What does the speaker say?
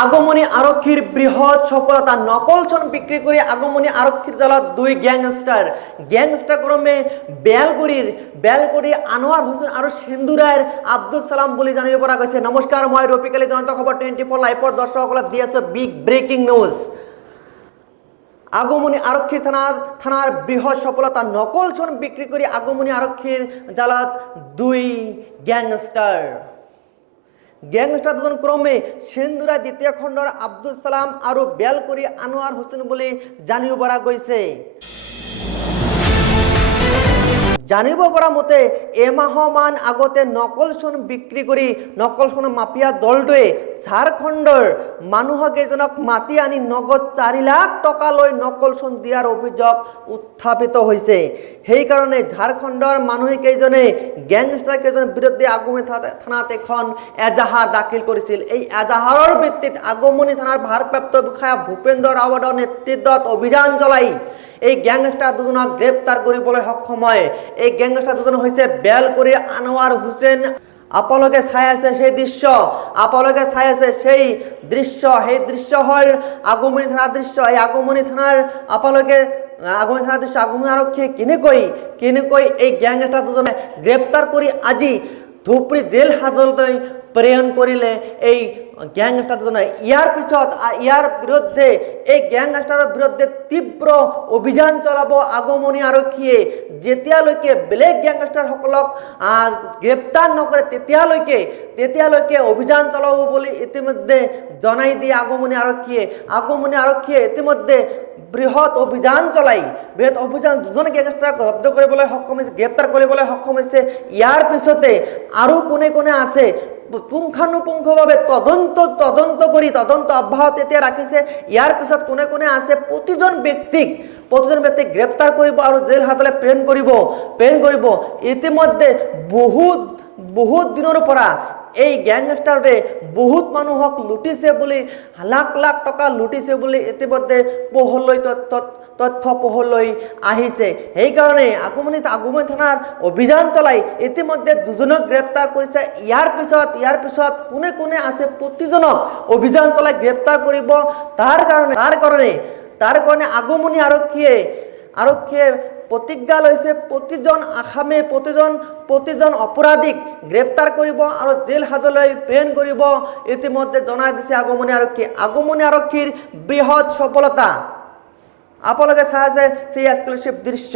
আগমনী আৰক্ষীৰ বৃহৎ সফলতা নকল চন বিক্ৰী কৰি আগমনী আৰক্ষীৰ জালত দুই গ্যাংষ্টাৰ ক্ৰমে বেলগুৰি আনোয়াৰ হুছেইন আৰু সেন্দুৰাইৰ আব্দুল সালাম বুলি জানিব পৰা গৈছে। নমস্কাৰ, মই ৰফিকালী জনতা খবৰ 24 লাইভৰ দৰ্শকসকলক দি আছো বিগ ব্ৰেকিং নিউজ। আগমনী আৰক্ষীৰ থানাৰ বৃহৎ সফলতা নকল চন বিক্ৰী কৰি আগমনী আৰক্ষীৰ জালত দুই গ্যাংষ্টাৰ দুজন ক্ৰমে সেন্দুৰা দ্বিতীয় খণ্ডৰ আব্দুল সালাম আৰু বেলগুৰি আনোয়াৰ হুছেইন বুলি জানিব পৰা গৈছে। জানিব পৰা মতে এমাহমান আগতে নকল চন বিক্ৰী কৰি নকল চন মাফিয়া দলটোৱে ঝাৰখণ্ডৰ মানুহকেইজনক মাতি আনি নগদ 4 লাখ টকা লৈ নকল চন দিয়াৰ অভিযোগ উত্থাপিত হৈছে। সেইকাৰণে ঝাৰখণ্ডৰ মানুহকেইজনে গ্যাংষ্টাৰ কেইজনৰ বিৰুদ্ধে আগমনী থানাত এখন এজাহাৰ দাখিল কৰিছিল। এই এজাহাৰৰ ভিত্তিত আগমনী থানাৰ ভাৰপ্ৰাপ্ত বিষয়া ভূপেন্দ্ৰ ৰাৱতৰ নেতৃত্বত অভিযান চলাই এই গ্যাংষ্টাৰ দুজনক গ্ৰেপ্তাৰ কৰিবলৈ সক্ষম হয়। এই গ্যাংষ্টাৰ দুজন হৈছে বেলগুৰি আনোয়াৰ হুছেইন। আপোনালোকে চাই আছে সেই দৃশ্য, সেই দৃশ্য হ'ল আগমনী থানাৰ দৃশ্য। এই আগমনী থানাৰ আগমনী আৰক্ষীয়ে কেনেকৈ এই গ্যাংষ্টাৰ দুজনে গ্ৰেপ্তাৰ কৰি আজি ধুবুৰী জেল হাজতলৈ প্ৰেৰণ কৰিলে এই গ্যাংষ্টাৰ দুজনে। ইয়াৰ বিৰুদ্ধে এই গ্যাংষ্টাৰৰ বিৰুদ্ধে তীব্ৰ অভিযান চলাব আগমনী আৰক্ষীয়ে। যেতিয়ালৈকে বেলেগ গ্যাংষ্টাৰসকলক গ্ৰেপ্তাৰ নকৰে তেতিয়ালৈকে অভিযান চলাব বুলি ইতিমধ্যে জনাই দিয়ে আগমনী আৰক্ষীয়ে ইতিমধ্যে বৃহৎ অভিযান দুজন গ্যাংষ্টাৰক জব্দ কৰিবলৈ সক্ষম হৈছে, গ্ৰেপ্তাৰ কৰিবলৈ সক্ষম হৈছে। ইয়াৰ পিছতে আৰু কোনে আছে পুংখানুপুংখভাৱে তদন্ত অব্যাহত এতিয়া ৰাখিছে। ইয়াৰ পিছত কোনে আছে প্ৰতিজন ব্যক্তিক গ্ৰেপ্তাৰ কৰিব আৰু জেল হাজতলৈ প্ৰেৰণ কৰিব। ইতিমধ্যে বহুত দিনৰ পৰা এই গ্যাংষ্টাৰে বহুত মানুহক লুটিছে বুলি, লাখ টকা লুটিছে বুলি ইতিমধ্যে তথ্য পোহৰলৈ আহিছে। সেইকাৰণে আগমনী থানাত অভিযান চলাই ইতিমধ্যে দুজনক গ্ৰেপ্তাৰ কৰিছে। ইয়াৰ পিছত কোনে আছে প্ৰতিজনক অভিযান চলাই গ্ৰেপ্তাৰ কৰিব। তাৰ কাৰণে আগমনী আৰক্ষীয়ে প্ৰতিজ্ঞা লৈছে প্ৰতিজন আসামী প্ৰতিজন অপৰাধীক গ্ৰেপ্তাৰ কৰিব আৰু জেল হাজতলৈ প্ৰেৰণ কৰিব। ইতিমধ্যে জনাই দিছে আগমনী আৰক্ষীৰ বৃহৎ সফলতা। আপোনালোকে চাই আছে সেই এক্সক্লুসিভ দৃশ্য।